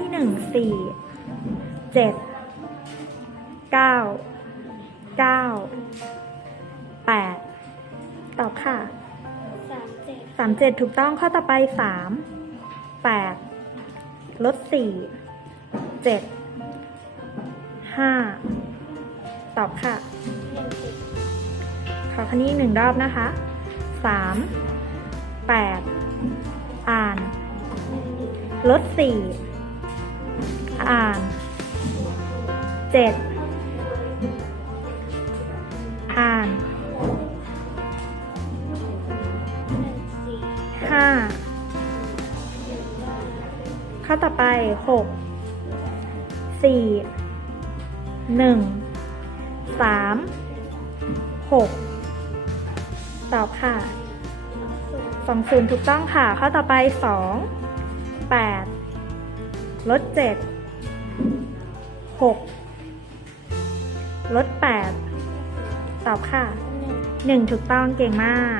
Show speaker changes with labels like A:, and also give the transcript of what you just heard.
A: ที่หนึ่งสี่เจ็ดเก้าเก้าแปดตอบค่ะ
B: สามเจ็ด
A: สามเจ็ดถูกต้องข้อต่อไปสามแปดลดสี่เจ็ดห้าตอบค่ะ
B: หนึ่งสิบ
A: ขอคันนี้อีกหนึ่งรอบนะคะสามแปดอ่าน ลดสี่ เจ็ดอ่าน
B: ห้าหนึ่งห้า
A: ข้อต่อไปหกสี่หนึ่งสามหกตอบค่ะสองศูนย์ถูกต้องค่ะ ข้อต่อไปสองแปดลดเจ็ดหก ลดแปดตอบค่ะหนึ่งถูกต้องเก่งมาก